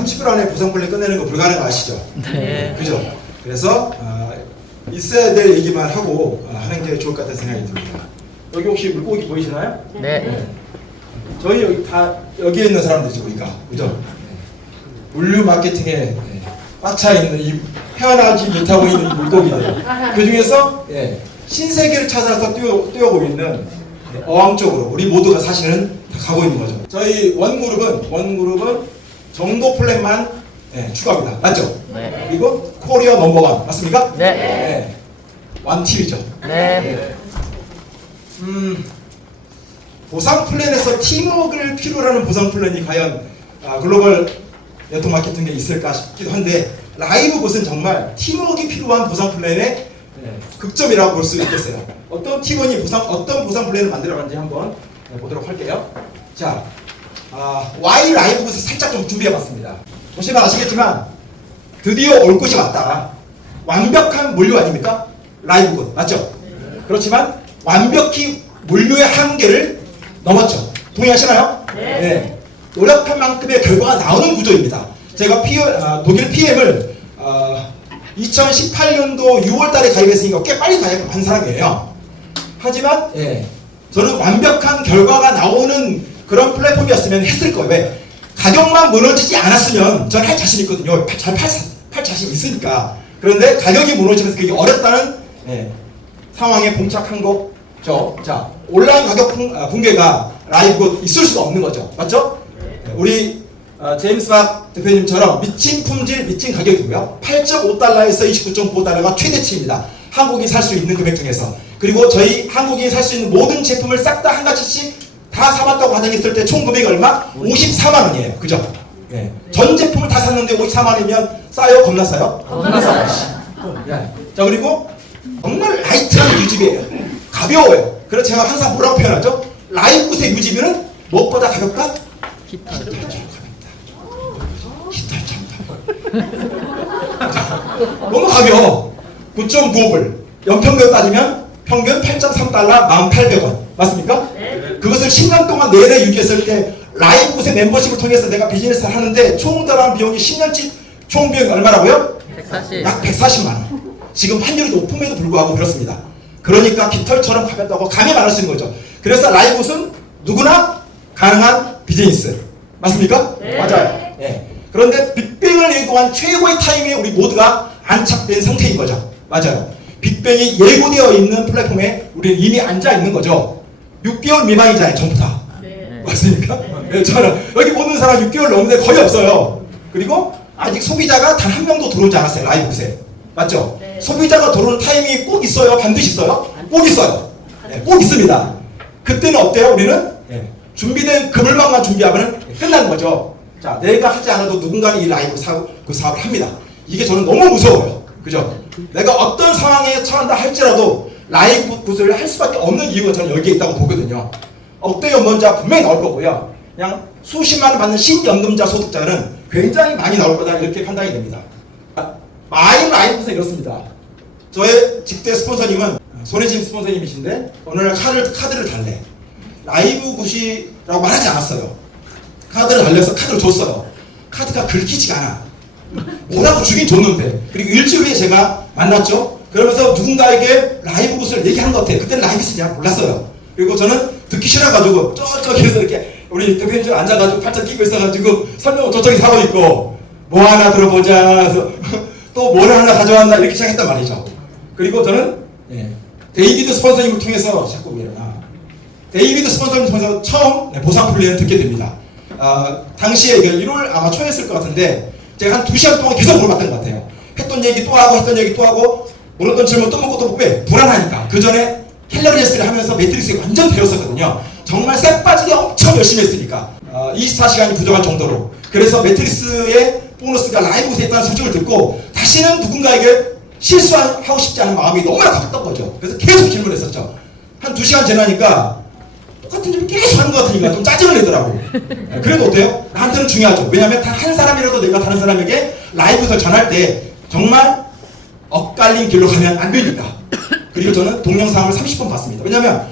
30분 안에 보상 플랜 끝내는 거 불가능 아시죠? 네. 그죠? 그래서 있어야 될 얘기만 하고 하는 게 좋을 것 같다는 생각이 듭니다. 여기 혹시 물고기 보이시나요? 네. 저희 여기 다 여기에 있는 사람들이죠, 우리가. 그죠? 물류 마케팅에 꽉 차 있는 이 헤어나오지 못하고 있는 이 물고기들. 그 중에서 신세계를 찾아서 뛰어오고 있는 어항 쪽으로 우리 모두가 사실은 다 가고 있는 거죠. 저희 원그룹은 정도 플랜만 추가합니다. 맞죠? 네. 그리고 코리아 넘버원 맞습니까? 네. 원팁이죠. 네. 보상 플랜에서 팀워크를 필요로 하는 보상 플랜이 과연 글로벌 네트워크 마케팅에 있을까 싶기도 한데 라이브 굿은 정말 팀워크가 필요한 보상 플랜의 극점이라고 볼 수 있겠어요. 어떤 팀원이 어떤 보상 플랜을 만들어가는지 한번 보도록 할게요. 자, Y 라이브 굿을 살짝 좀 준비해봤습니다. 보시면 아시겠지만 드디어 올 것이 왔다. 완벽한 물류 아닙니까? 라이브 굿 맞죠? 그렇지만 완벽히 물류의 한계를 넘었죠. 동의하시나요? 네. 노력한 만큼의 결과가 나오는 구조입니다. 제가 독일 PM을 2018년도 6월 달에 가입했으니까 꽤 빨리 가입한 사람이에요. 하지만 저는 완벽한 결과가 나오는 그런 플랫폼이었으면 했을 거예요. 왜? 가격만 무너지지 않았으면 저는 할 자신 있거든요. 잘 팔 자신 있으니까. 그런데 가격이 무너지면서 그게 어렵다는 상황에 봉착한 거죠. 자, 온라인 가격 붕괴가 라이브 있을 수가 없는 거죠. 맞죠? 우리 제임스 박 대표님처럼 미친 품질, 미친 가격이고요. 8.5달러에서 29.9달러가 최대치입니다. 한국인이 살 수 있는 금액 중에서. 그리고 저희 한국인이 살 수 있는 모든 제품을 싹 다 한 가지씩 다 사봤다고 가정했을 때 총 금액이 얼마? 54만 원이에요. 그죠? 전 제품을 다 샀는데 54만 원이면 싸요? 겁나 싸요? 겁나 싸요. 자, 그리고 정말 라이트한 유지비예요. 가벼워요. 그래서 제가 항상 뭐라고 표현하죠? 라이브굿의 유지비는 무엇보다 가볍다? 깃털처럼 가볍다. 너무 가벼워. 9.95불. 연평균 따지면 평균 8.3달러 1,800원. 맞습니까? 그것을 10년 동안 내내 유지했을 때 라이브굿의 멤버십을 통해서 내가 비즈니스를 하는데 총 들어간 비용이 10년치 총 비용이 얼마라고요? 140. 약 140만 원. 지금 환율이 높음에도 불구하고 그렇습니다. 그러니까 깃털처럼 가볍다고 감이 많을 수 있는 거죠. 그래서 라이브굿은 누구나 가능한 비즈니스. 맞습니까? 네. 맞아요. 그런데 빅뱅을 예고한 최고의 타이밍에 우리 모두가 안착된 상태인 거죠. 맞아요. 빅뱅이 예고되어 있는 플랫폼에 우리는 이미 앉아 있는 거죠. 6개월 미만이잖아요, 전부 다. 네. 맞습니까? 저는 여기 모든 사람 6개월 넘는데 거의 없어요. 그리고 아직 소비자가 단 한 명도 들어오지 않았어요, 라이브굿에. 맞죠? 네. 소비자가 들어오는 타이밍이 꼭 있어요? 반드시 있어요? 꼭 있어요. 꼭 있습니다. 그때는 어때요? 우리는 준비된 그물망만 준비하면 끝나는 거죠. 자, 내가 하지 않아도 누군가는 이 라이브 그 사업을 합니다. 이게 저는 너무 무서워요. 그죠? 내가 어떤 상황에 처한다 할지라도 라이브 굿을 할 수밖에 없는 이유가 저는 여기에 있다고 보거든요. 억대 연봉자 분명히 나올 거고요. 그냥 수십만 원 받는 신연금자 소득자는 굉장히 많이 나올 거다 이렇게 판단이 됩니다. 마이 라이브에서 이렇습니다. 저의 직대 스폰서님은 손혜진 스폰서님이신데 어느 날 카드를 달래. 라이브 굿이라고 말하지 않았어요. 카드를 달려서 카드를 줬어요. 카드가 긁히지가 않아. 뭐라고 주긴 줬는데. 그리고 일주일 후에 제가 만났죠. 그러면서 누군가에게 라이브 굿을 얘기한 것 같아요. 그때는 라이브 굿인지 잘 몰랐어요. 그리고 저는 듣기 싫어가지고 저쪽에서 이렇게 우리 대표님 앉아가지고 팔짱 끼고 있어가지고 설명을 저쪽에서 하고 있고 뭐 하나 들어보자 해서 또 뭘 하나 가져왔나 이렇게 시작했단 말이죠. 그리고 저는 데이비드 스폰서님을 통해서 자꾸 일어나 데이비드 스폰서님을 통해서 처음 보상 플랜을 듣게 됩니다. 당시에 이게 1월 아마 초였을 것 같은데 제가 한 2시간 동안 계속 물어봤던 것 같아요. 했던 얘기 또 하고 물었던 질문 또 묻고 또 묻고 불안하니까 그 전에 캘러리 테스트를 하면서 매트릭스에 완전 배웠었거든요. 정말 쎄 빠지게 엄청 열심히 했으니까 24시간이 부족할 정도로. 그래서 매트릭스의 보너스가 라이브에 있다는 소식을 듣고 다시는 누군가에게 실수하고 싶지 않은 마음이 너무나 가득했던 거죠. 그래서 계속 질문했었죠. 한 2시간 지나니까 똑같은 질문 계속 하는 것 같으니까 좀 짜증을 내더라고. 그래도 어때요? 나한테는 중요하죠. 왜냐하면 단 한 사람이라도 내가 다른 사람에게 라이브에서 전할 때 정말 엇갈린 길로 가면 안 되니까. 그리고 저는 동영상을 30번 봤습니다. 왜냐하면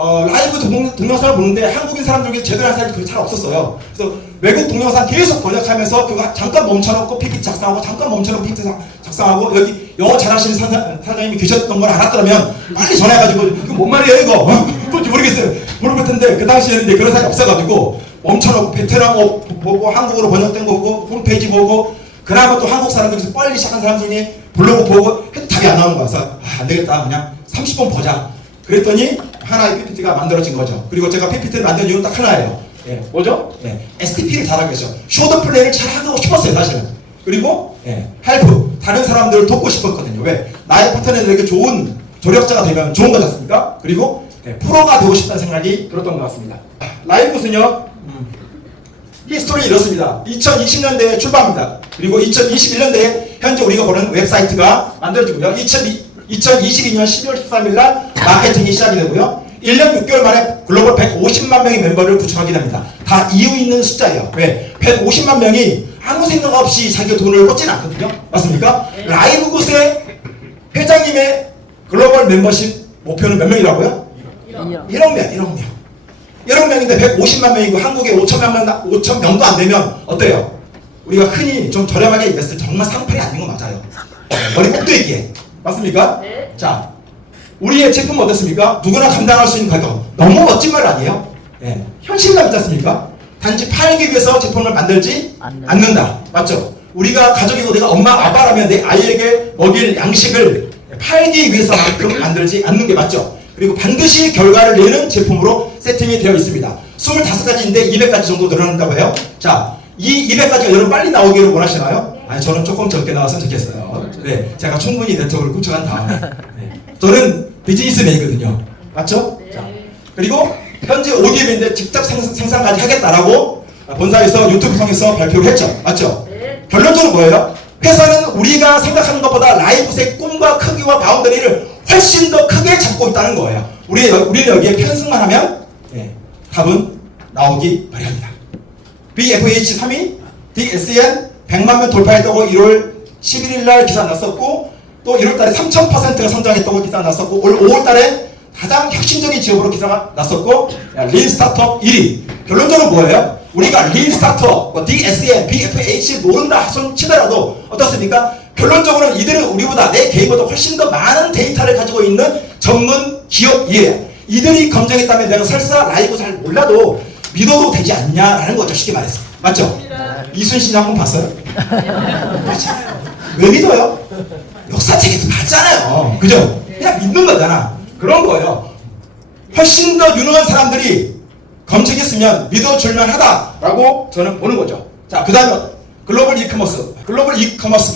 라이브 동영상을 보는데 한국인 사람들 중에 제대로 한 사람이 그렇게 잘 없었어요. 그래서 외국 동영상 계속 번역하면서 그거 잠깐 멈춰놓고 PPT 작성하고 잠깐 멈춰놓고 PPT 작성하고 여기 영어 잘하시는 사장님이 계셨던 걸 알았더라면 빨리 전화해가지고 이거 뭔 말이에요 이거? 뭔지 모르겠어요. 모를 텐데 그 당시에는 이제 그런 사람이 없어가지고 멈춰놓고 베트남어 보고 한국어로 번역된 거 보고 홈페이지 보고 그나마 또 한국 사람들이 빨리 시작한 사람 중에 블로그 보고 해도 답이 안 나오는 거야. 그래서 안 되겠다 그냥 30분 보자. 그랬더니 하나의 PPT가 만들어진 거죠. 그리고 제가 PPT를 만든 이유는 딱 하나예요. 예, 뭐죠? 예, STP를 잘하기 위해서 쇼더 플레이를 잘하고 싶었어요 사실은. 그리고 헬프 다른 사람들을 돕고 싶었거든요. 왜? 나의 파트너들에게 좋은 조력자가 되면 좋은 거지 않습니까? 그리고 프로가 되고 싶다는 생각이 들었던 것 같습니다. 라이브스는요 히스토리 이렇습니다. 2020년대에 출발합니다. 그리고 2021년대에 현재 우리가 보는 웹사이트가 만들어지고요. 2022년 12월 13일 날 마케팅이 시작이 되고요. 1년 6개월 만에 글로벌 150만 명의 멤버를 구축하게 됩니다. 다 이유 있는 숫자예요. 왜? 150만 명이 아무 생각 없이 자기가 돈을 꽂지는 않거든요. 맞습니까? 라이브굿의 회장님의 글로벌 멤버십 목표는 몇 명이라고요? 1억 명. 1억 명인데 150만 명이고 한국에 5천 명도 안 되면 어때요? 우리가 흔히 좀 저렴하게 얘기했을 때 정말 상팔이 아닌 거 맞아요. 머리 꼭대기에. 맞습니까? 네. 자, 우리의 제품은 어떻습니까? 누구나 감당할 수 있는 가격. 너무 멋진 말 아니에요? 예. 현실감 있지 않습니까? 단지 팔기 위해서 제품을 만들지 않는다. 맞죠? 우리가 가족이고 내가 엄마 아빠라면 내 아이에게 먹일 양식을 팔기 위해서만큼 만들지 않는 게 맞죠? 그리고 반드시 결과를 내는 제품으로 세팅이 되어 있습니다. 25가지인데 200가지 정도 늘어난다고 해요. 자, 이 200가지가 여러분 빨리 나오기를 원하시나요? 아니 저는 조금 적게 나왔으면 좋겠어요. 네, 제가 충분히 네트워크를 구축한 다음에 저는 비즈니스맨이거든요. 맞죠? 자, 그리고 현재 ODM인데 직접 생산까지 하겠다라고 본사에서 유튜브 통해서 발표를 했죠. 맞죠? 결론적으로 뭐예요? 회사는 우리가 생각하는 것보다 라이브의 꿈과 크기와 바운더리를 훨씬 더 크게 잡고 있다는 거예요. 우리는 여기에 편승만 하면 답은 나오기 마련입니다. BFH 3위, DSN 100만 명 돌파했다고 1월 11일 날 기사 났었고 또 1월 달에 3000%가 성장했다고 기사 났었고 올 5월 달에 가장 혁신적인 지역으로 기사가 났었고 린 스타트업 1위. 결론적으로 뭐예요? 우리가 린 스타트업, DSN, BFH 모른다 손 치더라도 어떻습니까? 결론적으로는 이들은 우리보다 내 개인보다 훨씬 더 많은 데이터를 가지고 있는 전문 기업이에요. 이들이 검증했다면 내가 설사 라이브 잘 몰라도 믿어도 되지 않냐라는 거죠. 쉽게 말해서. 맞죠? 이순신 한번 봤어요? 맞잖아요. 왜 믿어요? 역사책에서 봤잖아요. 그죠? 그냥 믿는 거잖아. 그런 거예요. 훨씬 더 유능한 사람들이 검증했으면 믿어줄만 하다라고 저는 보는 거죠. 자, 그 다음에 글로벌 이커머스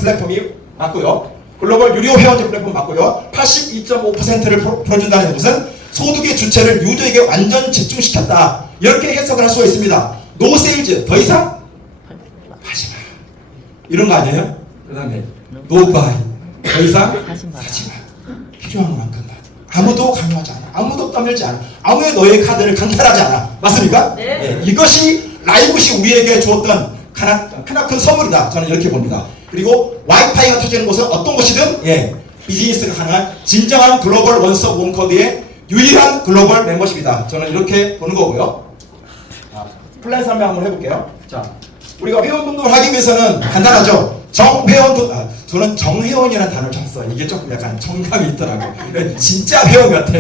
플랫폼이 맞고요. 글로벌 유료 회원제 플랫폼 맞고요. 82.5%를 풀어준다는 것은 소득의 주체를 유저에게 완전 집중시켰다. 이렇게 해석을 할 수가 있습니다. 노 세일즈, 더 이상 하지 마. 이런 거 아니에요? 그 다음에 노 바이, 더 이상 사지 마. 필요한 만큼만. 아무도 강요하지 않아. 아무도 떠밀지 않아. 아무의 너의 카드를 강탈하지 않아. 맞습니까? 네. 이것이 라이브시 우리에게 주었던 크나큰 선물이다. 저는 이렇게 봅니다. 그리고 와이파이가 터지는 곳은 어떤 곳이든 비즈니스가 가능한 진정한 글로벌 원스톱 원코드의 유일한 글로벌 멤버십이다. 저는 이렇게 보는 거고요. 플랜 설명 한번 해볼게요. 자, 우리가 회원 등록을 하기 위해서는 간단하죠. 저는 정회원이라는 단어를 쳤어요. 이게 조금 약간 정감이 있더라고. 진짜 회원 같아.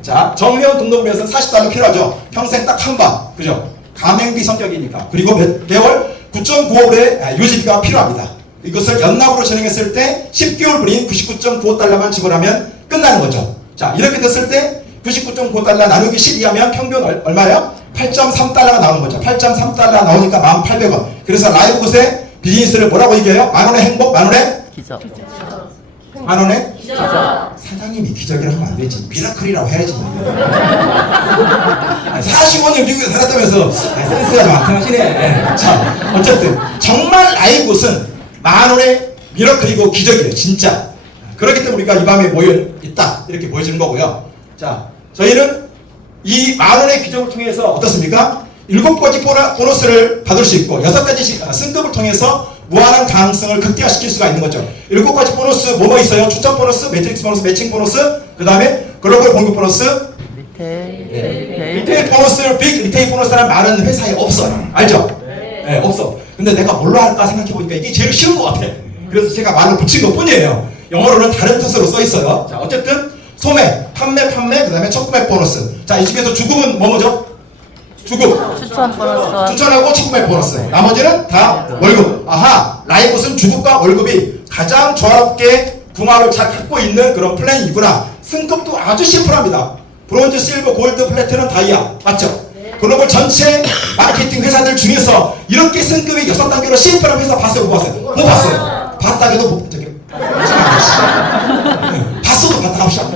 자, 정회원 등록을 위해서 40달러 필요하죠. 평생 딱 한 번. 그죠? 가맹비 성격이니까. 그리고 매월 9.95불의 유지비가 필요합니다. 이것을 연납으로 진행했을 때 10개월 분인 99.95달러만 지불하면 끝나는 거죠. 자, 이렇게 됐을 때 99.5달러 나누기 12하면 평균 얼마예요? 8.3달러가 나오는 거죠. 8.3달러 나오니까 1,800원. 그래서 라이브굿의 비즈니스를 뭐라고 얘기해요? 만원의 행복, 만원의 기적. 만원의 기적. 사장님이 기적이라고 하면 안 되지. 미라클이라고 해야지. 45년 미국에 살았다면서 센스가 좀 안 통하시네. 자, 어쨌든 정말 라이브굿은 만원의 미라클이고 기적이에요. 진짜. 그렇기 때문에 우리가 이 밤에 모여 있다. 이렇게 보여주는 거고요. 자, 저희는 이 만원의 기적을 통해서 어떻습니까? 7가지 보너스를 받을 수 있고 6가지 승급을 통해서 무한한 가능성을 극대화시킬 수가 있는 거죠. 7가지 보너스 뭐뭐 있어요? 추천 보너스, 매트릭스 보너스, 매칭 보너스, 그 다음에 글로벌 공급 보너스, 리테일 보너스, 빅 리테일 보너스라는 말은 회사에 없어요. 알죠? 네, 없어. 근데 내가 뭘로 할까 생각해보니까 이게 제일 쉬운 것 같아. 그래서 제가 말을 붙인 것 뿐이에요. 영어로는 다른 뜻으로 써 있어요. 자, 어쨌든 소매, 판매, 그 다음에 첫 구매 보너스. 자, 이 중에서 주급은 뭐죠? 주급. 추천 보너스. 추천하고 첫 구매 보너스. 나머지는 다 월급. 아하, 라이브슨 주급과 월급이 가장 조화롭게 궁합을 잘 갖고 있는 그런 플랜이구나. 승급도 아주 심플합니다. 브론즈, 실버, 골드, 플래티넘, 다이아. 맞죠? 글로벌 전체 마케팅 회사들 중에서 이렇게 승급이 6단계로 심플한 회사 봤어요? 못 봤어요? 못 봤어요. 봤다기도 못, 저기, 봤어도 봤다 합시다.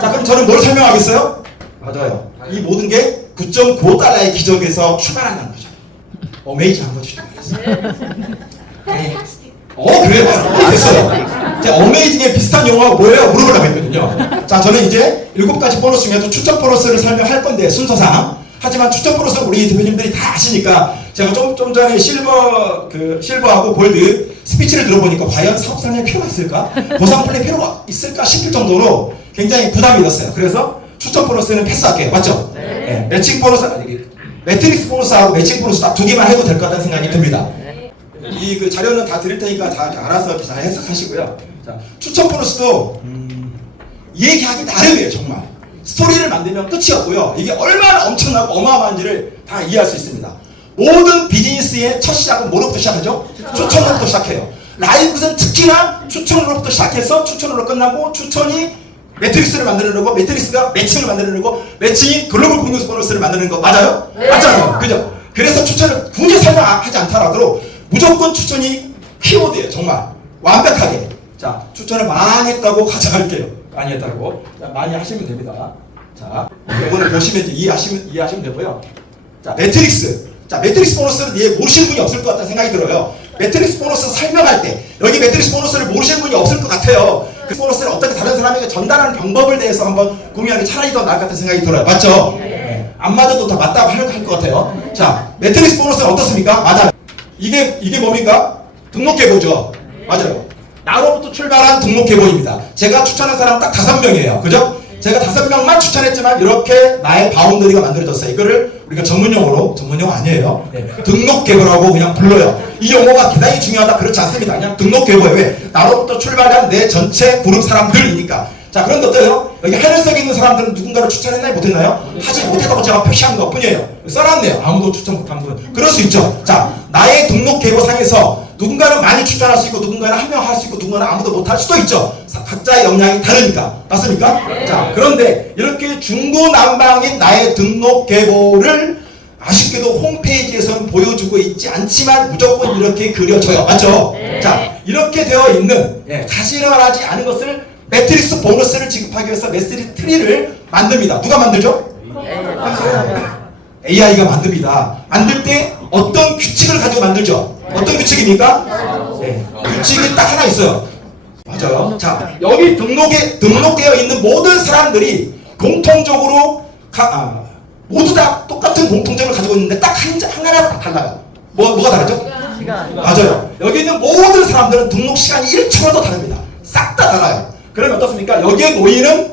자, 그럼 저는 뭘 설명하겠어요? 맞아요. 이 모든 게 9.9달러의 기적에서 출발한다는 거죠. 어메이징한 거죠. 네. 그래요. 됐어요. 이제 어메이징에 비슷한 영화가 뭐예요? 물어보려고 했거든요. 자, 저는 이제 7가지 보너스 중에서 추천 보너스를 설명할 건데, 순서상. 하지만 추천 보너스는 우리 대표님들이 다 아시니까 제가 좀 전에 실버하고 골드 스피치를 들어보니까 과연 사업 설명이 필요가 있을까? 보상 플랜 필요가 있을까 싶을 정도로 굉장히 부담이 됐어요. 그래서 추천 보너스는 패스할게요. 맞죠? 네. 매칭 보너스, 매트릭스 보너스하고 매칭 보너스 딱 2개만 해도 될 것 같다는 생각이 듭니다. 이 자료는 다 드릴 테니까 다 알아서 잘 해석하시고요. 자, 추천 보너스도 얘기하기 나름이에요. 정말. 스토리를 만들면 끝이 없고요. 이게 얼마나 엄청나고 어마어마한지를 다 이해할 수 있습니다. 모든 비즈니스의 첫 시작은 뭐로부터 시작하죠? 추천으로부터 시작해요. 라이브는 특히나 추천으로부터 시작해서 추천으로 끝나고 추천이 매트릭스를 만드는 거고 매트릭스가 매칭을 만드는 거고 매칭이 글로벌 공유 보너스를 만드는 거 맞아요? 네. 맞잖아요. 그죠? 그래서 추천을 굳이 설명하지 않더라도 무조건 추천이 키워드예요. 정말 완벽하게. 자, 추천을 많이 했다고 가정할게요. 많이 했다고. 자, 많이 하시면 됩니다. 자, 이거를 보시면 이제 이해하시면 되고요. 자, 매트릭스. 자, 매트릭스 보너스는 이해 모르시는 분이 없을 것 같다는 생각이 들어요. 매트릭스 보너스 설명할 때 여기 매트릭스 보너스를 모르시는 분이 없을 것 같아요. 그 보너스를 어떻게 다른 사람에게 전달하는 방법을 대해서 한번 공유하는 게 차라리 더 나을 것 같다는 생각이 들어요. 맞죠? 네. 안 맞아도 다 맞다고 할 것 같아요. 자, 매트릭스 보너스는 어떻습니까? 맞아요. 이게 뭡니까? 등록계보죠. 맞아요. 나로부터 출발한 등록계보입니다. 제가 추천한 사람 딱 5명이에요. 그죠? 제가 5명만 추천했지만 이렇게 나의 바운더리가 만들어졌어요. 이거를 우리가 전문용어 아니에요. 네. 등록계보라고 그냥 불러요. 이 용어가 대단히 중요하다 그렇지 않습니다. 그냥 등록계보예요. 왜? 나로부터 출발한 내 전체 그룹 사람들이니까. 자, 그런데 어때요? 여기 하늘색에 있는 사람들은 누군가를 추천했나요? 못했나요? 하지 못했다고 제가 표시한 것 뿐이에요. 써놨네요. 아무도 추천 못한 분. 그럴 수 있죠. 자, 나의 등록계보상에서 누군가는 많이 추천할 수 있고 누군가는 한 명 할 수 있고 누군가는 아무도 못할 수도 있죠. 각자의 역량이 다르니까. 맞습니까? 네. 자, 그런데 이렇게 중구난방인 나의 등록계보를 아쉽게도 홈페이지에서는 보여주고 있지 않지만 무조건 이렇게 그려져요. 맞죠? 네. 자, 이렇게 되어 있는 가지런하지 않은 것을 매트릭스 보너스를 지급하기 위해서 매트릭스 트리를 만듭니다. 누가 만들죠? AI가 만듭니다. 만들 때 어떤 규칙을 가지고 만들죠? 어떤 규칙입니까? 네. 규칙이 딱 하나 있어요. 맞아요. 자, 여기 등록되어 있는 모든 사람들이 공통적으로 모두 다 똑같은 공통점을 가지고 있는데 딱 한 가지가 달라요. 뭐가 다르죠? 맞아요. 여기 있는 모든 사람들은 등록 시간이 1초라도 다릅니다. 싹 다 달라요. 그러면 어떻습니까? 여기에 놓이는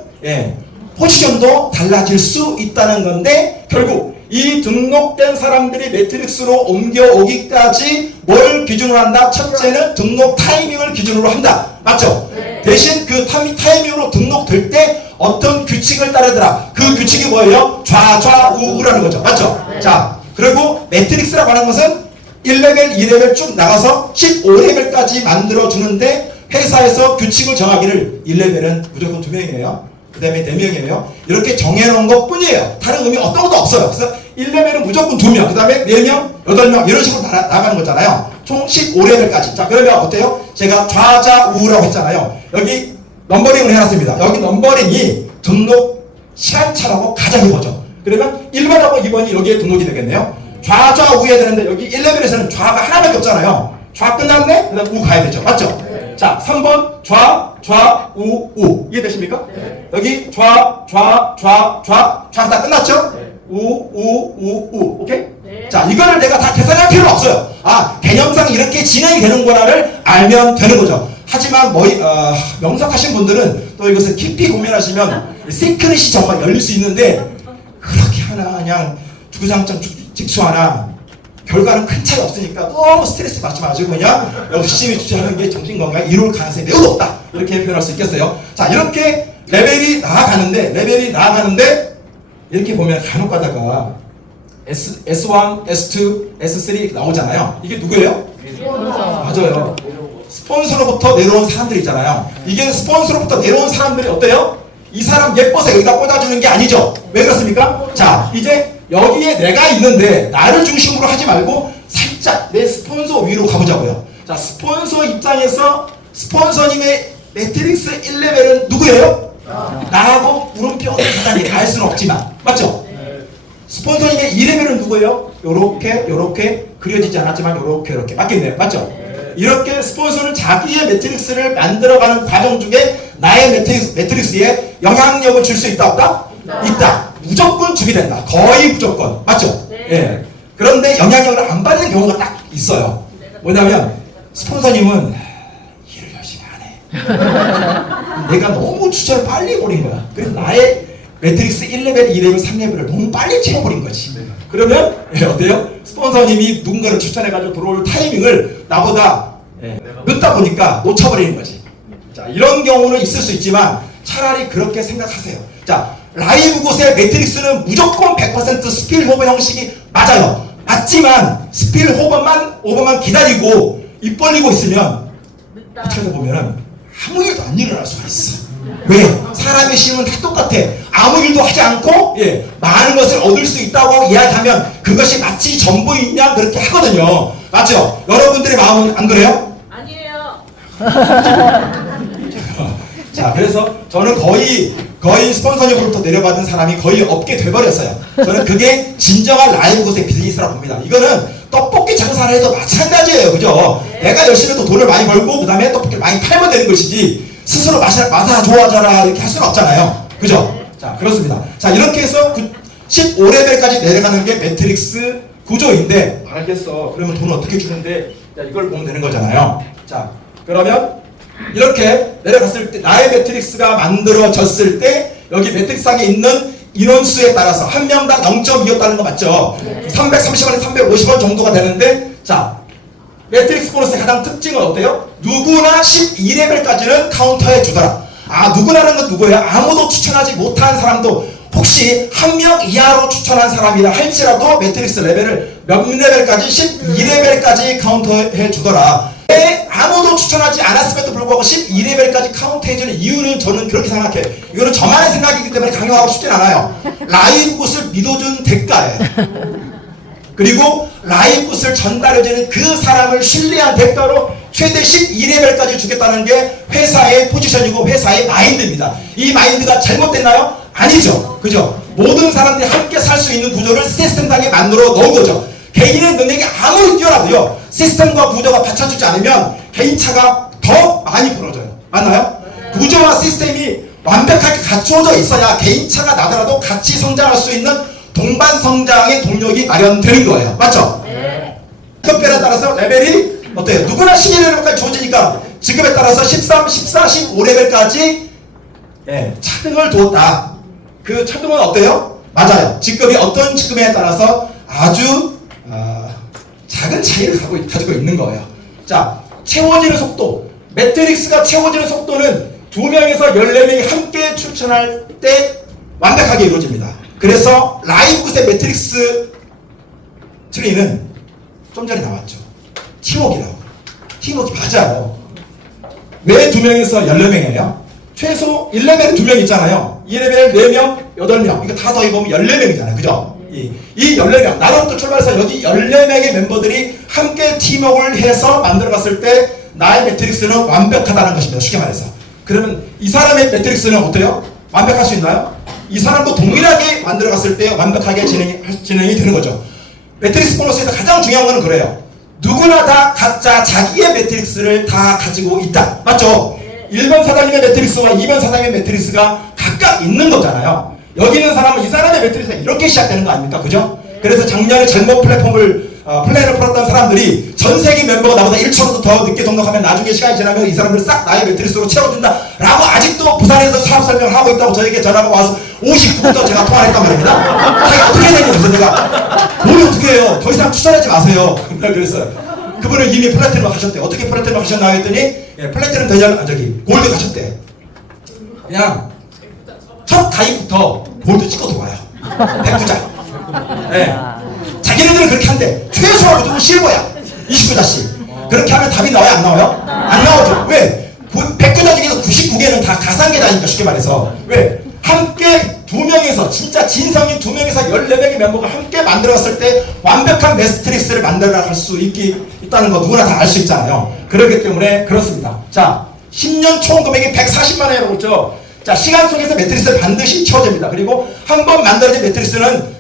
포지션도 달라질 수 있다는 건데 결국 이 등록된 사람들이 매트릭스로 옮겨오기까지 뭘 기준으로 한다? 첫째는 등록 타이밍을 기준으로 한다. 맞죠? 네. 대신 그 타이밍으로 등록될 때 어떤 규칙을 따르더라. 그 규칙이 뭐예요? 좌좌우우라는 거죠. 맞죠? 네. 자, 그리고 매트릭스라고 하는 것은 1레벨, 2레벨 쭉 나가서 15레벨까지 만들어주는데 회사에서 규칙을 정하기를 1레벨은 무조건 2명이에요. 그 다음에 4명이에요. 이렇게 정해놓은 것 뿐이에요. 다른 의미 어떤 것도 없어요. 그래서 1레벨은 무조건 2명, 그 다음에 4명, 8명 이런 식으로 나가는 거잖아요. 총 15레벨까지. 자, 그러면 어때요? 제가 좌좌우라고 했잖아요. 여기 넘버링을 해놨습니다. 여기 넘버링이 등록 시간차라고 가정해 보죠. 그러면 1번하고 2번이 여기에 등록이 되겠네요. 좌좌우해야 되는데 여기 1레벨에서는 좌가 하나밖에 없잖아요. 좌 끝났네? 그 다음 우 가야 되죠. 맞죠? 자, 3번 좌좌우우 이해되십니까? 네. 여기 좌 다 끝났죠? 네. 우 오케이? 네. 자, 이거를 내가 다 계산할 필요는 없어요. 개념상 이렇게 진행이 되는구나를 알면 되는 거죠. 하지만 명석하신 분들은 또 이것을 깊이 고민하시면 시크릿이 정말 열릴 수 있는데 그렇게 하나 그냥 주구장창 직수하나 결과는 큰 차이 없으니까 너무 스트레스 받지 마시고 그냥 열심히 추천하는 게 정신건강에 이룰 가능성이 매우 높다. 이렇게 표현할 수 있겠어요. 자, 이렇게 레벨이 나아가는데 이렇게 보면 간혹 가다가 S1, S2, S3 나오잖아요. 이게 누구예요? 맞아요. 스폰서로부터 내려온 사람들 있잖아요. 이게 스폰서로부터 내려온 사람들이 어때요? 이 사람 예뻐서 여기다 꽂아주는 게 아니죠. 왜 그렇습니까? 자, 이제 여기에 내가 있는데 나를 중심으로 하지 말고 살짝 내 스폰서 위로 가보자고요. 자, 스폰서 입장에서 스폰서님의 매트릭스 1레벨은 누구예요? 나하고 물음표 어떤 사람이 알 수는 없지만 맞죠? 스폰서님의 2레벨은 누구예요? 요렇게 그려지지 않았지만 요렇게 맞겠네요. 맞죠? 이렇게 스폰서는 자기의 매트릭스를 만들어가는 과정 중에 나의 매트릭스에 영향력을 줄 수 있다 없다? 있다. 무조건 주게 된다. 거의 무조건. 맞죠? 예. 그런데 영향력을 안 받는 경우가 딱 있어요. 뭐냐면 스폰서님은 일을 열심히 안 해. 내가 너무 추천을 빨리 버린 거야. 그래서 나의 매트릭스 1레벨, 2레벨, 3레벨을 너무 빨리 채워버린 거지. 그러면 어때요? 스폰서님이 누군가를 추천해가지고 들어올 타이밍을 나보다 늦다 보니까 놓쳐버리는 거지. 자, 이런 경우는 있을 수 있지만 차라리 그렇게 생각하세요. 자, 라이브 곳의 매트릭스는 무조건 100% 스필호버 형식이 맞아요. 맞지만 스필호버만 기다리고 입 벌리고 있으면 어떻게 보면은 아무 일도 안 일어날 수가 있어. 왜? 사람의 심은 다 똑같아. 아무 일도 하지 않고 많은 것을 얻을 수 있다고 이야기하면 그것이 마치 전부인 양 그렇게 하거든요. 맞죠? 여러분들의 마음은 안 그래요? 아니에요. 자, 그래서 저는 거의 스폰서님으로부터 내려받은 사람이 거의 없게 돼버렸어요. 저는 그게 진정한 라이브 곳의 비즈니스라고 봅니다. 이거는 떡볶이 장사를 해도 마찬가지예요. 그죠? 내가 열심히 또 돈을 많이 벌고 그 다음에 떡볶이를 많이 팔면 되는 것이지 스스로 마사 좋아져라 이렇게 할 수는 없잖아요. 그죠? 자, 그렇습니다. 자, 이렇게 해서 15레벨까지 내려가는 게 매트릭스 구조인데 알겠어. 그러면 돈을 어떻게 주는데 자, 이걸 보면 되는 거잖아요. 자, 그러면 이렇게 내려갔을 때 나의 매트릭스가 만들어졌을 때 여기 매트릭스상에 있는 인원수에 따라서 한 명당 0.2였다는 거 맞죠? 330원에 350원 정도가 되는데 자, 매트릭스 보너스의 가장 특징은 어때요? 누구나 12레벨까지는 카운터해 주더라. 아, 누구나는 건 누구예요? 아무도 추천하지 못한 사람도 혹시 한 명 이하로 추천한 사람이라 할지라도 매트릭스 레벨을 몇 레벨까지 12레벨까지 카운터해 주더라. 왜 아무도 추천하지 않았음에도 불구하고 12레벨까지 카운트해주는 이유는 저는 그렇게 생각해. 이거는 저만의 생각이기 때문에 강요하고 싶진 않아요. 라이브 곳을 믿어준 대가예요. 그리고 라이브 곳을 전달해주는 그 사람을 신뢰한 대가로 최대 12레벨까지 주겠다는 게 회사의 포지션이고 회사의 마인드입니다. 이 마인드가 잘못됐나요? 아니죠. 그죠? 모든 사람들이 함께 살 수 있는 구조를 시스템상에 만들어 놓은 거죠. 개인의 능력이 아무리 뛰어나도요, 시스템과 구조가 받쳐주지 않으면 개인차가 더 많이 벌어져요. 맞나요? 구조와 시스템이 완벽하게 갖추어져 있어야 개인차가 나더라도 같이 성장할 수 있는 동반 성장의 동력이 마련되는 거예요. 맞죠? 네. 직업별에 따라서 레벨이 어때요? 누구나 12레벨까지 주어지니까 직업에 따라서 13, 14, 15레벨까지 차등을 두었다. 그 차등은 어때요? 맞아요. 직급이 어떤 직급에 따라서 아주 작은 차이를 가지고 있는 거예요. 자, 채워지는 속도. 매트릭스가 채워지는 속도는 2명에서 14명이 함께 추천할 때 완벽하게 이루어집니다. 그래서 라이브의 매트릭스 트리는 좀 전에 나왔죠. 팀워크라고. 팀워크 맞아요. 왜 2명에서 14명이에요? 최소 1레벨에 2명 있잖아요. 2레벨 4명, 8명. 이거 다 더해보면 14명이잖아요. 그죠? 이 14명, 나로부터 출발해서 여기 14명의 멤버들이 함께 팀워크를 해서 만들어갔을 때 나의 매트릭스는 완벽하다는 것입니다. 쉽게 말해서. 그러면 이 사람의 매트릭스는 어때요? 완벽할 수 있나요? 이 사람도 동일하게 만들어갔을 때 완벽하게 진행이 되는 거죠. 매트릭스 보너스에서 가장 중요한 거는 그래요. 누구나 다 각자 자기의 매트릭스를 다 가지고 있다. 맞죠? 1번 사장님의 매트릭스와 2번 사장님의 매트릭스가 각각 있는 거잖아요. 여기 있는 사람은 이 사람의 매트릭스가 이렇게 시작되는 거 아닙니까? 그죠? 그래서 작년에 젊은 플랫폼을 플랜을 풀었던 사람들이 전 세계 멤버가 나보다 1초라도 더 늦게 등록하면 나중에 시간이 지나면 이 사람들 싹 나의 매트리스로 채워준다 라고 아직도 부산에서 사업 설명을 하고 있다고 저에게 전화가 와서 59분도 제가 통화를 했단 말입니다. 자기 어떻게 되냐 그래서 내가 뭘 어떻게 해요? 더 이상 추천하지 마세요. 그랬어요. 그분은 이미 플래티넘 가셨대. 어떻게 플래티넘 가셨나 했더니 플래티넘 대전 골드 가셨대. 그냥 첫 가입부터 골드 찍고 들어와요. 109장. 네. 자기네들은 그렇게 한대. 최소한 무조건 실버야. 29자씩. 그렇게 하면 답이 나와요? 안 나와요? 안 나오죠. 왜? 109자 중에서 99개는 다 가상계다니까 쉽게 말해서. 왜? 함께 2명에서 진짜 진성인 2명에서 14명의 멤버가 함께 만들었을 때 완벽한 매트릭스를 만들어갈 수 있다는 거 누구나 다 알 수 있잖아요. 그렇기 때문에 그렇습니다. 자, 10년 총 금액이 140만 원이라고 했죠. 자, 시간 속에서 매트리스를 반드시 채워집니다. 그리고 한 번 만들어진 매트리스는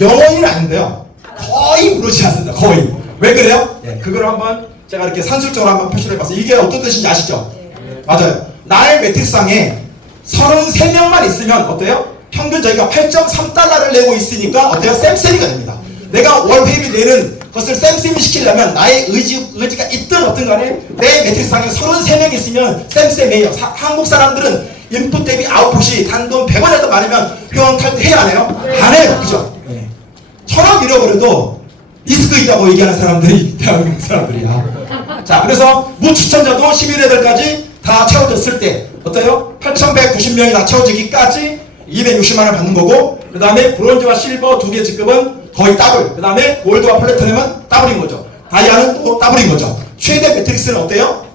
영원히는 아닌데요. 거의 무너지지 않습니다. 거의. 왜 그래요? 예, 그걸 한번 제가 이렇게 산술적으로 한번 표시를 해봤어요. 이게 어떤 뜻인지 아시죠? 맞아요. 나의 매트리스상에 33명만 있으면 어때요? 평균 저희가 8.3달러를 내고 있으니까 어때요? 쌤쌤이가 됩니다. 내가 월 회비 내는 것을 쌤쌤이 시키려면 나의 의지가 있든 어떤 간에 내 매트리스상에 33명 있으면 쌤쌤이에요. 한국 사람들은 인풋 대비 아웃풋이 단돈 100원에도 많으면 회원 탈퇴해야 안 해요? 안 해요. 그죠? 네. 1,000원 잃어버려도 리스크 있다고 얘기하는 사람들이 대한민국 사람들이야. 자, 그래서 무추천자도 11회들까지 다 채워졌을 때 어때요? 8,190명이 다 채워지기까지 260만원 받는 거고, 그 다음에 브론즈와 실버 2개 직급은 거의 더블, 그 다음에 골드와 플래티넘은 더블인 거죠. 다이아는 또 더블인 거죠. 최대 매트릭스는 어때요?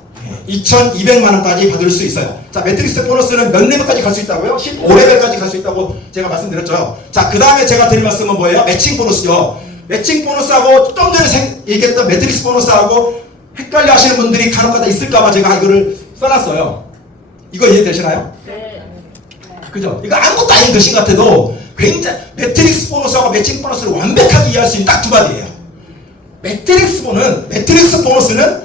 2,200만원까지 받을 수 있어요. 자, 매트릭스 보너스는 몇 레벨까지 갈 수 있다고요? 15레벨까지 갈 수 있다고 제가 말씀드렸죠. 자, 그 다음에 제가 드릴 말씀은 뭐예요? 매칭 보너스요. 매칭 보너스하고 좀 전에 얘기했던 매트릭스 보너스하고 헷갈려 하시는 분들이 간혹가다 있을까봐 제가 이거를 써놨어요. 이거 이해되시나요? 네. 그죠? 이거 아무것도 아닌 글씨 같아도 굉장히 매트릭스 보너스하고 매칭 보너스를 완벽하게 이해할 수 있는 딱 두 가지예요. 매트릭스 보너스는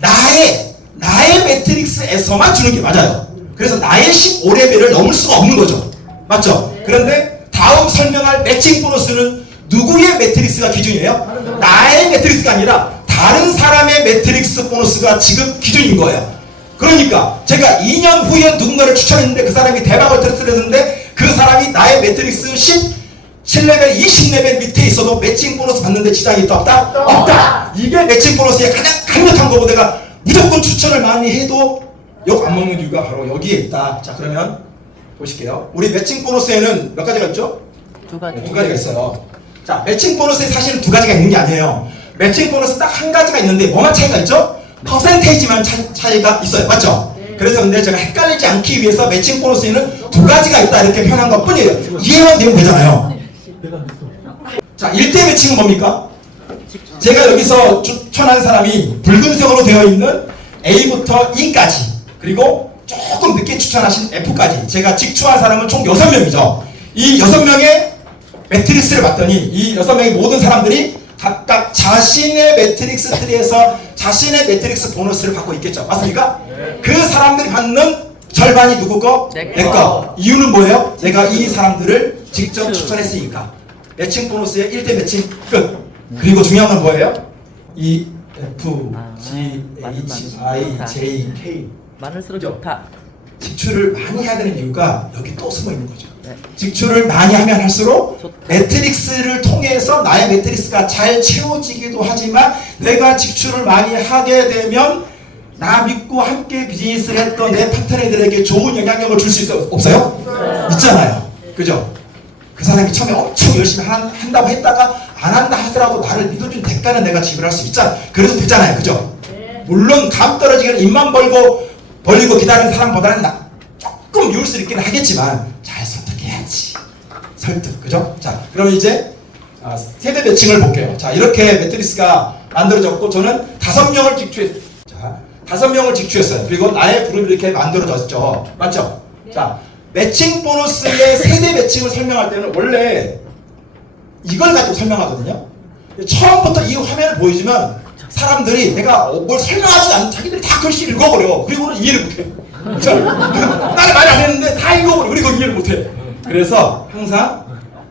나의 매트릭스에서만 주는 게 맞아요. 그래서 나의 15레벨을 넘을 수가 없는 거죠. 맞죠? 그런데 다음 설명할 매칭 보너스는 누구의 매트릭스가 기준이에요? 나의 매트릭스가 아니라 다른 사람의 매트릭스 보너스가 지금 기준인 거예요. 그러니까 제가 2년 후에 누군가를 추천했는데 그 사람이 대박을 터뜨렸는데 그 사람이 나의 매트릭스 17레벨, 20레벨 밑에 있어도 매칭 보너스 받는데 지장이 있다 없다? 없다! 이게 매칭 보너스의 가장 강력한 거고 내가 무조건 추천을 많이 해도 욕 안 먹는 이유가 바로 여기에 있다. 자, 그러면 보실게요. 우리 매칭 보너스에는 몇 가지가 있죠? 두 가지가 있어요. 자, 매칭 보너스에 사실은 두 가지가 있는 게 아니에요. 매칭 보너스 딱 한 가지가 있는데 뭐만 차이가 있죠? 퍼센테이지만 차이가 있어요. 맞죠? 그래서 근데 제가 헷갈리지 않기 위해서 매칭 보너스에는 두 가지가 있다 이렇게 표현한 것 뿐이에요. 이해만 되면 되잖아요. 자, 1대 매칭은 뭡니까? 제가 여기서 추천한 사람이 붉은색으로 되어 있는 A부터 E까지, 그리고 조금 늦게 추천하신 F까지 제가 직추한 사람은 총 6명이죠. 이 6명의 매트릭스를 봤더니 이 6명의 모든 사람들이 각각 자신의 매트릭스 트리에서 자신의 매트릭스 보너스를 받고 있겠죠. 맞습니까? 그 사람들이 받는 절반이 누구 거? 내 거. 이유는 뭐예요? 내가 이 사람들을 직접 추천했으니까. 매칭 보너스의 1대 매칭 끝. 그리고 중요한 건 뭐예요? E, F, G, H, I, J, K. 많을수록 좋다. 직출을 많이 해야 되는 이유가 여기 또 숨어 있는 거죠. 직출을 많이 하면 할수록 매트릭스를 통해서 나의 매트릭스가 잘 채워지기도 하지만 내가 직출을 많이 하게 되면 나 믿고 함께 비즈니스를 했던 내 파트너들에게 좋은 영향력을 줄 수 있어요? 없어요? 있잖아요. 그죠? 그 사람이 처음에 엄청 열심히 한다고 했다가 안 한다 하더라도 나를 믿어준 대가는 내가 지불할 수 있잖아. 그래도 되잖아요. 그죠? 물론 감 떨어지기는 입만 벌리고 기다리는 사람보다는 조금 미울 수 있기는 하겠지만 잘 설득해야지. 설득. 그죠? 자, 그럼 이제 세대 매칭을 볼게요. 자, 이렇게 매트리스가 만들어졌고 저는 5명을 직추했어요. 자, 5명을 직추했어요. 그리고 나의 그룹이 이렇게 만들어졌죠. 맞죠? 자, 매칭 보너스의 세대 매칭을 설명할 때는 원래 이걸 가지고 설명하거든요. 처음부터 이 화면을 보여주면 사람들이 내가 뭘 설명하지 않는 자기들이 다 글씨를 읽어버려. 그리고는 이해를 못해. 나는 말 안 했는데 다 읽어버려. 그리고 이해를 못해. 그래서 항상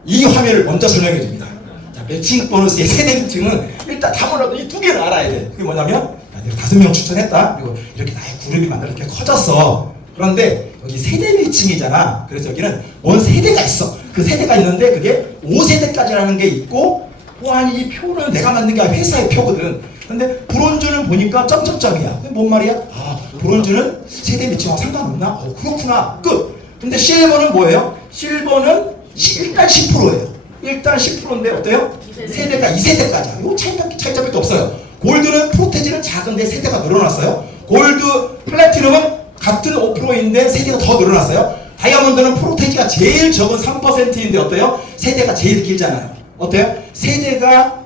이 화면을 먼저 설명해 줍니다. 자, 매칭 보너스의 세대 매칭은 일단 다 몰라도 이 두 개를 알아야 돼. 그게 뭐냐면 내가 5명 추천했다. 그리고 이렇게 나의 그룹이 만들어 이렇게 커졌어. 그런데 여기 세대 매칭이잖아. 그래서 여기는 원 세대가 있어. 그 세대가 있는데 그게 5세대까지라는 게 있고, 와, 이 표는 내가 만든 게 아니라 회사의 표거든. 근데 브론즈는 보니까 점점점이야. 뭔 말이야? 아, 브론즈는 세대 매칭하고 상관없나? 그렇구나. 끝. 근데 실버는 뭐예요? 실버는 일단 10%예요. 일단 10%인데 어때요? 세대가 2세대까지야. 이거 차이점이 없어요. 골드는 프로테지는 작은데 세대가 늘어났어요. 골드, 플래티넘은 같은 5%인데 세대가 더 늘어났어요. 다이아몬드는 프로테지가 제일 적은 3%인데 어때요? 세대가 제일 길잖아요. 어때요? 세대가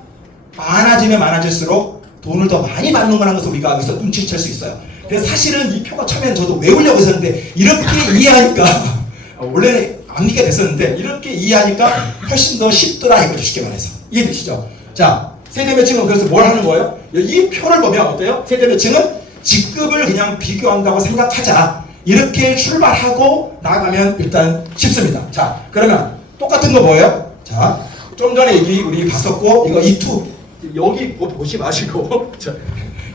많아지면 많아질수록 돈을 더 많이 받는 거라는 것을 우리가 여기서 눈치챌 수 있어요. 그래서 사실은 이 표가 처음에는 저도 외우려고 했었는데 이렇게 이해하니까 원래는 안 믿게 됐었는데 이렇게 이해하니까 훨씬 더 쉽더라 이거죠. 쉽게 말해서. 이해되시죠? 자, 세대 매칭은 그래서 뭘 하는 거예요? 이 표를 보면 어때요? 세대 매칭은 직급을 그냥 비교한다고 생각하자. 이렇게 출발하고 나가면 일단 쉽습니다. 자, 그러면 똑같은 거 뭐예요? 자, 좀 전에 우리 봤었고, 이거 이 투, 여기 보지 마시고, 자,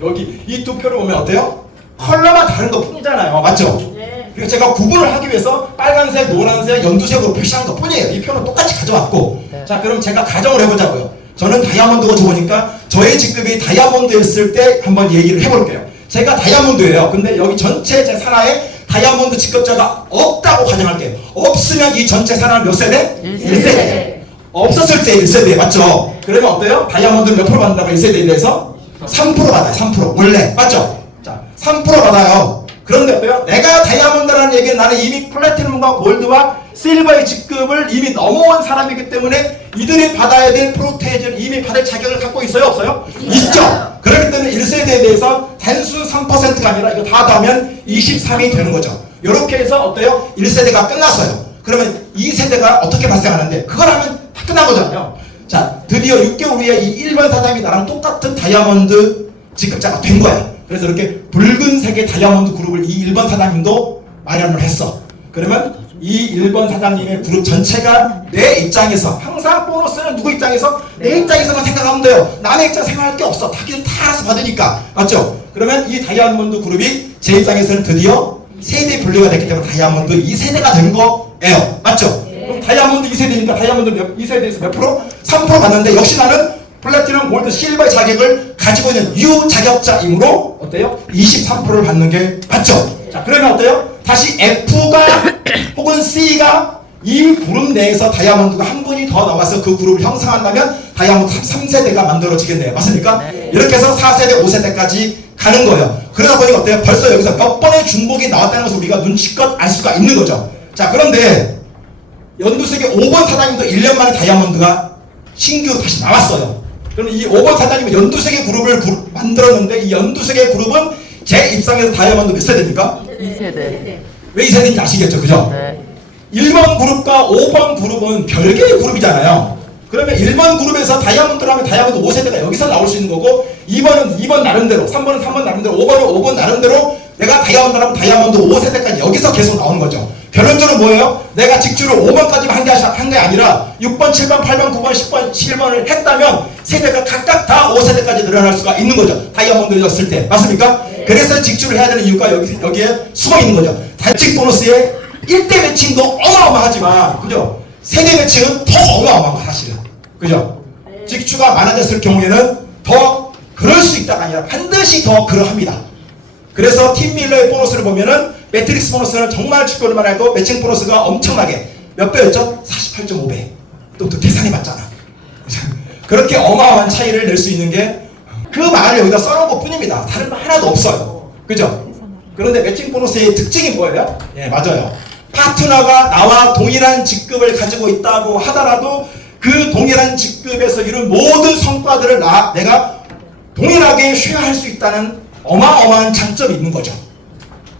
여기 이 두 표를 보면 어때요? 컬러가 다른 것 뿐이잖아요. 맞죠? 네. 그래서 제가 구분을 하기 위해서 빨간색, 노란색, 연두색으로 표시한 것 뿐이에요. 이 표는 똑같이 가져왔고. 네. 자, 그럼 제가 가정을 해보자고요. 저는 다이아몬드가 좋으니까 저의 직급이 다이아몬드였을 때 한번 얘기를 해볼게요. 제가 다이아몬드예요. 근데 여기 전체 제 산하에 다이아몬드 직급자가 없다고 가정할게요. 없으면 이 전체 산하는 몇 세대? 1세대. 없었을 때 1세대 맞죠? 그러면 어때요? 다이아몬드는 몇 프로 받는다고 1세대에 대해서? 3% 받아요. 3% 원래 맞죠? 자, 3% 받아요. 그런데 어때요? 내가 다이아몬드라는 얘기는 나는 이미 플래티넘과 골드와 실버의 직급을 이미 넘어온 사람이기 때문에 이들이 받아야 될 프로테이지를 이미 받을 자격을 갖고 있어요? 없어요? 있죠. 그렇기 때문에 1세대에 대해서 단순 3%가 아니라 이거 다 더하면 23이 되는 거죠. 이렇게 해서 어때요? 1세대가 끝났어요. 그러면 2세대가 어떻게 발생하는데 그걸 하면 다 끝난 거잖아요. 자, 드디어 6개월 후에 이 1번 사장이 나랑 똑같은 다이아몬드 직급자가 된 거야. 그래서 이렇게 붉은색의 다이아몬드 그룹을 이 1번 사장님도 마련을 했어. 그러면 이 1번 사장님의 그룹 전체가 내 입장에서 항상 보너스는 누구 입장에서? 내 입장에서만 생각하면 돼요. 남의 입장 생각할 게 없어. 자기는 다 알아서 받으니까. 맞죠? 그러면 이 다이아몬드 그룹이 제 입장에서는 드디어 세대 분류가 됐기 때문에 다이아몬드 2세대가 된 거예요. 맞죠? 그럼 다이아몬드 2세대니까 다이아몬드 2세대에서 몇 프로? 3% 받는데 역시 나는 플래티넘, 골드, 실버의 자격을 가지고 있는 유자격자이므로 어때요? 23%를 받는 게 맞죠? 자, 그러면 어때요? 다시 F가 혹은 C가 이 그룹 내에서 다이아몬드가 한 분이 더 나와서 그 그룹을 형성한다면 다이아몬드 3세대가 만들어지겠네요. 맞습니까? 네. 이렇게 해서 4세대, 5세대까지 가는 거예요. 그러다 보니까 어때요? 벌써 여기서 몇 번의 중복이 나왔다는 것을 우리가 눈치껏 알 수가 있는 거죠. 자, 그런데 연두색의 5번 사장님도 1년 만에 다이아몬드가 신규 다시 나왔어요. 그럼 이 5번 사장님은 연두색의 그룹을 만들었는데 이 연두색의 그룹은 제 입장에서 다이아몬드 몇 세대입니까? 2세대. 왜 2세대인지 아시겠죠? 그죠? 네. 1번 그룹과 5번 그룹은 별개의 그룹이잖아요. 그러면 1번 그룹에서 다이아몬드를 하면 다이아몬드 5세대가 여기서 나올 수 있는 거고 2번은 2번 나름대로 3번은 3번 나름대로 5번은 5번 나름대로 내가 다이아몬드를 하면 다이아몬드 5세대까지 여기서 계속 나오는 거죠. 결론적으로 뭐예요? 내가 직주를 5번까지만 한 게 아니라 6번, 7번, 8번, 9번, 10번, 11번을 했다면 세대가 각각 다 5세대까지 늘어날 수가 있는 거죠. 다이아몬드였을 때. 맞습니까? 네. 그래서 직주를 해야 되는 이유가 여기에 숨어 있는 거죠. 단직 보너스에 1대 매칭도 어마어마하지만, 그죠? 세대 매칭은 더 어마어마한 거 사실은. 그죠? 네. 직주가 많아졌을 경우에는 더 그럴 수 있다가 아니라 반드시 더 그러합니다. 그래서 팀 밀러의 보너스를 보면은 매트릭스 보너스는 정말 축구로만 해도 매칭 보너스가 엄청나게 몇 배였죠? 48.5배. 또 계산이 맞잖아. 그렇게 어마어마한 차이를 낼 수 있는 게 그 말을 여기다 써놓은 것 뿐입니다. 다른 말 하나도 없어요. 그죠? 그런데 매칭 보너스의 특징이 뭐예요? 예, 맞아요. 파트너가 나와 동일한 직급을 가지고 있다고 하더라도 그 동일한 직급에서 이룬 모든 성과들을 내가 동일하게 쉐어할 수 있다는 어마어마한 장점이 있는 거죠.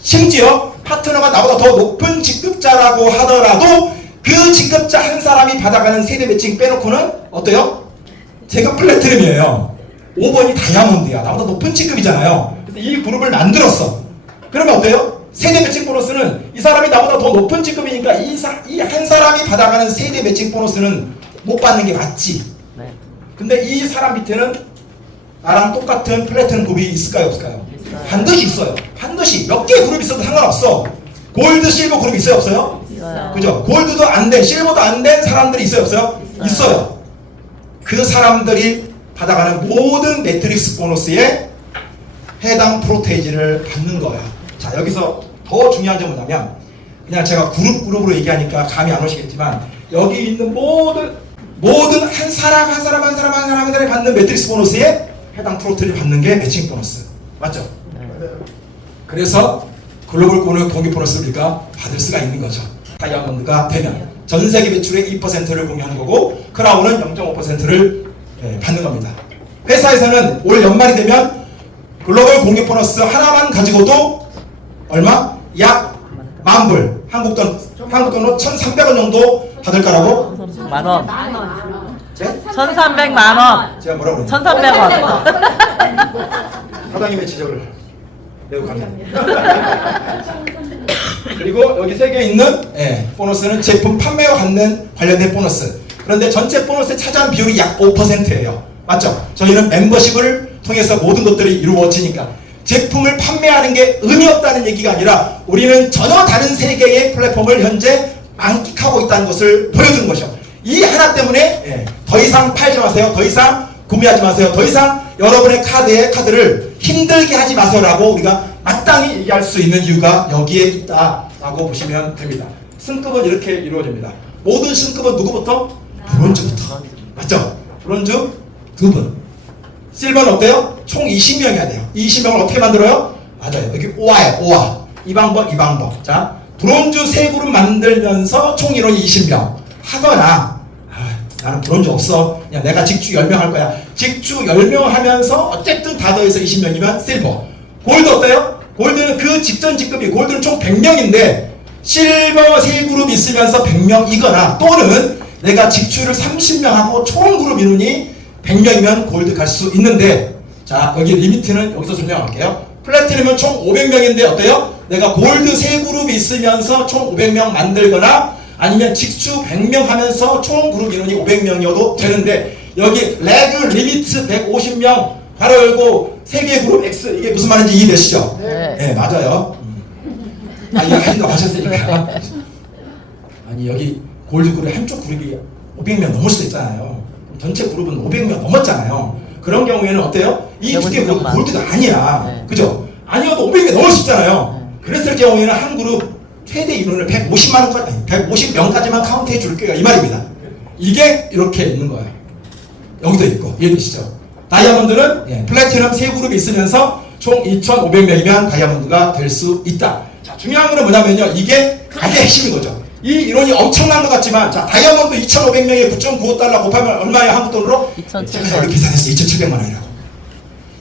심지어 파트너가 나보다 더 높은 직급자라고 하더라도 그 직급자 한 사람이 받아가는 세대 매칭 빼놓고는 어때요? 제가 플래티넘이에요. 5번이 다이아몬드야. 나보다 높은 직급이잖아요. 그래서 이 그룹을 만들었어. 그러면 어때요? 세대 매칭 보너스는 이 사람이 나보다 더 높은 직급이니까 이 한 사람이 받아가는 세대 매칭 보너스는 못 받는 게 맞지. 근데 이 사람 밑에는 나랑 똑같은 플래티넘 그룹이 있을까요, 없을까요? 반드시 있어요. 반드시 몇 개의 그룹이 있어도 상관없어. 골드, 실버 그룹이 있어요, 없어요? 있어요. 그죠? 골드도 안 된, 실버도 안 된 사람들이 있어요, 없어요? 있어요. 그 사람들이 받아가는 모든 매트릭스 보너스에 해당 프로테이지를 받는 거예요. 자, 여기서 더 중요한 점은 뭐냐면, 그냥 제가 그룹으로 얘기하니까 감이 안 오시겠지만, 여기 있는 모든 한 사람이 받는 매트릭스 보너스에 해당 프로테이지 받는 게 매칭 보너스. 맞죠? 그래서 글로벌 공유 보너스를 우리가 받을 수가 있는 거죠. 다이아몬드가 되면 전 세계 매출의 2%를 공유하는 거고, 크라운은 0.5%를 받는 겁니다. 회사에서는 올 연말이 되면 글로벌 공유 보너스 하나만 가지고도 얼마? 약 10,000불, 한국 돈으로 1,300원 정도 받을 거라고? 만원. 네? 1,300만원. 제가 뭐라고 그랬나요? 1,300원. 사장님의 지적을 매우 감사합니다. 그리고 여기 세 개 있는 보너스는 제품 판매와 관련된 보너스. 그런데 전체 보너스에 차지하는 비율이 약 5%예요. 맞죠? 저희는 멤버십을 통해서 모든 것들이 이루어지니까 제품을 판매하는 게 의미 없다는 얘기가 아니라 우리는 전혀 다른 세계의 플랫폼을 현재 만끽하고 있다는 것을 보여주는 것이죠. 이 하나 때문에 더 이상 팔지 마세요. 더 이상 구매하지 마세요. 더 이상 여러분의 카드를 힘들게 하지 마세요라고 우리가 마땅히 얘기할 수 있는 이유가 여기에 있다라고 보시면 됩니다. 승급은 이렇게 이루어집니다. 모든 승급은 누구부터? 브론즈부터. 맞죠? 브론즈 2분. 실버는 어때요? 총 20명이야 돼요. 20명을 어떻게 만들어요? 맞아요. 여기 오화예요. 오화. 이 방법. 자, 브론즈 3그룹 만들면서 총 인원이 20명. 하거나 나는 브론즈 없어. 그냥 내가 직주 10명 할 거야. 직주 10명 하면서 어쨌든 다 더해서 20명이면 실버. 골드 어때요? 골드는 그 직전 직급이 골드는 총 100명인데 실버 3그룹 있으면서 100명이거나 또는 내가 직주를 30명 하고 총 그룹 인원이 100명이면 골드 갈 수 있는데 자 여기 리미트는 여기서 설명할게요. 플래티넘은 총 500명인데 어때요? 내가 골드 3그룹이 있으면서 총 500명 만들거나 아니면 직주 100명 하면서 총 그룹 인원이 500명이어도 되는데 여기 레귤 리미트 150명 바로 열고 3개 그룹 X 이게 무슨 말인지 이해되시죠? 네, 맞아요. 이거 하신다고 하셨으니까. 아니 여기 골드 그룹 한쪽 그룹이 500명 넘을 수도 있잖아요. 전체 그룹은 500명 넘었잖아요. 그런 경우에는 어때요? 이 두 개 그룹 골드가 아니야. 그죠? 아니어도 500명 넘을 수 있잖아요. 그랬을 경우에는 한 그룹 최대 인원을 150명까지만 카운트해 줄게요. 이 말입니다. 이게 이렇게 있는 거예요. 여기도 있고. 이해되시죠? 다이아몬드는 플래티넘 3그룹이 있으면서 총 2,500명이면 다이아몬드가 될 수 있다. 자, 중요한 거는 뭐냐면요. 이게 핵심인 거죠. 이 인원이 엄청난 것 같지만 자 다이아몬드 2,500명에 9.95달러 곱하면 얼마예요? 한국 돈으로? 2,700만 제가 여기 계산했어요. 2,700만 원이라고.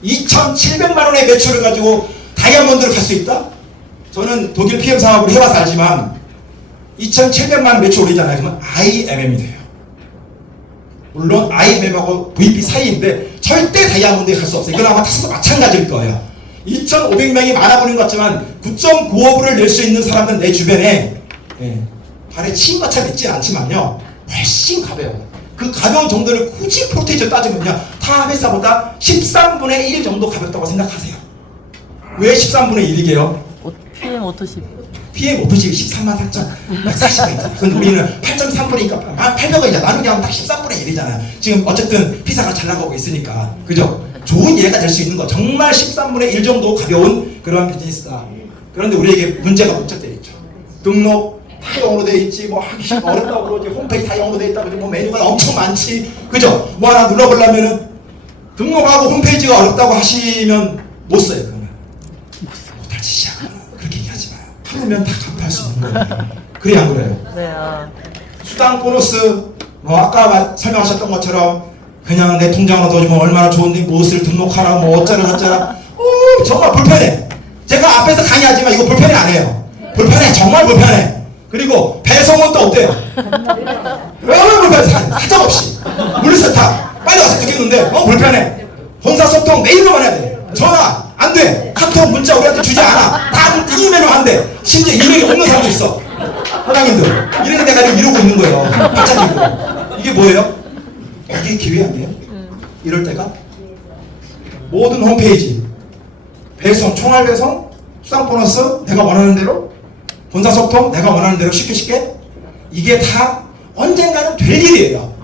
2,700만 원의 매출을 가지고 다이아몬드를 갈 수 있다? 저는 독일 PM 사업을 해봐서 알지만 2,700만 원 매출 올리잖아요. 그러면 IMM이 돼요. 물론 IMM하고 VP 사이인데 절대 다이아몬드에 갈 수 없어요. 이건 아마 타스도 마찬가지일 거예요. 2,500명이 많아 보이는 것 같지만 9.95불을 낼 수 있는 사람은 내 주변에 발에 치인 것처럼 있지는 않지만요 훨씬 가벼워요. 그 가벼운 정도를 굳이 프로테이지로 따지면요 타 회사보다 13분의 1 정도 가볍다고 생각하세요. 왜 13분의 1이게요? PM 오토십. PM 오토십 13만 4,140원이죠. 근데 우리는 8.3분이니까 800원이잖아. 나누기 하면 딱 13분의 1이잖아요. 지금 어쨌든 피사가 잘 나가고 있으니까. 그죠? 좋은 예가 될 수 있는 거. 정말 13분의 1 정도 가벼운 그런 비즈니스다. 그런데 우리에게 문제가 복잡되어 있죠. 등록 다 영어로 돼 있지, 뭐 하기 어렵다고 그러지, 홈페이지 다 영어로 돼 있다고 그러지, 뭐 메뉴가 엄청 많지, 그죠? 뭐 하나 눌러보려면은 등록하고 홈페이지가 어렵다고 하시면 못 써요. 그러면 못할 짓이야. 그렇게 얘기하지 마요. 하면 다 갚을 수 있는 거예요. 그래 안 그래요? 네. 수당 보너스, 뭐 아까 설명하셨던 것처럼 그냥 내 통장으로 넣어주면 얼마나 좋은데 무엇을 등록하라, 뭐 어쩌라 저쩌라. 정말 불편해. 제가 앞에서 강의하지만 이거 불편해 안 해요. 불편해, 정말 불편해. 그리고 배송은 또 어때요? 왜 불편해? 사정없이 물리세탁 빨리 와서 듣겠는데 불편해. 본사 소통 메일로만 해야 돼. 전화 안 돼. 카톡 문자 우리한테 주지 않아. 다 이메일로 안 돼. 심지어 이메일이 없는 사람도 있어. 사장님들 이래서 내가 지금 이러고 있는 거예요. 박차지고. 이게 뭐예요? 이게 기회 아니에요? 이럴 때가 모든 홈페이지 배송, 총알 배송, 수당 보너스 내가 원하는 대로, 본사 소통 내가 원하는 대로 쉽게 이게 다 언젠가는 될 일이에요.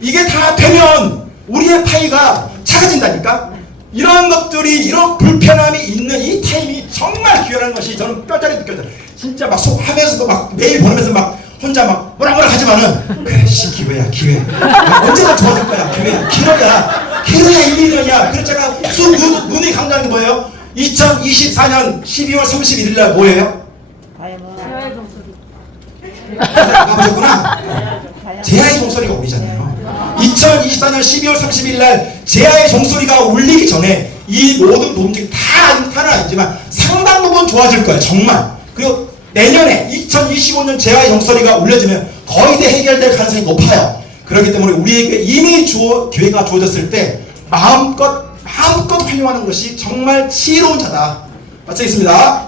이게 다 되면 우리의 파이가 작아진다니까. 이런 것들이, 이런 불편함이 있는 이 타임이 정말 귀하다는 것이 저는 뼈저리 느껴져요. 진짜 막 하면서도 막 매일 보내면서 막 혼자 막 뭐라 하지만은 그래 기회야 기회. 언제나 좋아질 거야 기회야 기회야 1년이야. 그랬잖아. 문희 강단이 뭐예요? 2024년 12월 31일 날 뭐예요? 가보셨구나. 제아의 종소리가 울리잖아요. 2024년 12월 30일 날 제아의 종소리가 울리기 전에 이 모든 움직임 다는 아니지만 상당 부분 좋아질 거예요. 정말. 그리고 내년에 2025년 제아의 종소리가 울려지면 거의 다 해결될 가능성이 높아요. 그렇기 때문에 우리에게 이미 기회가 주어졌을 때 마음껏 활용하는 것이 정말 지혜로운 자다. 마치겠습니다.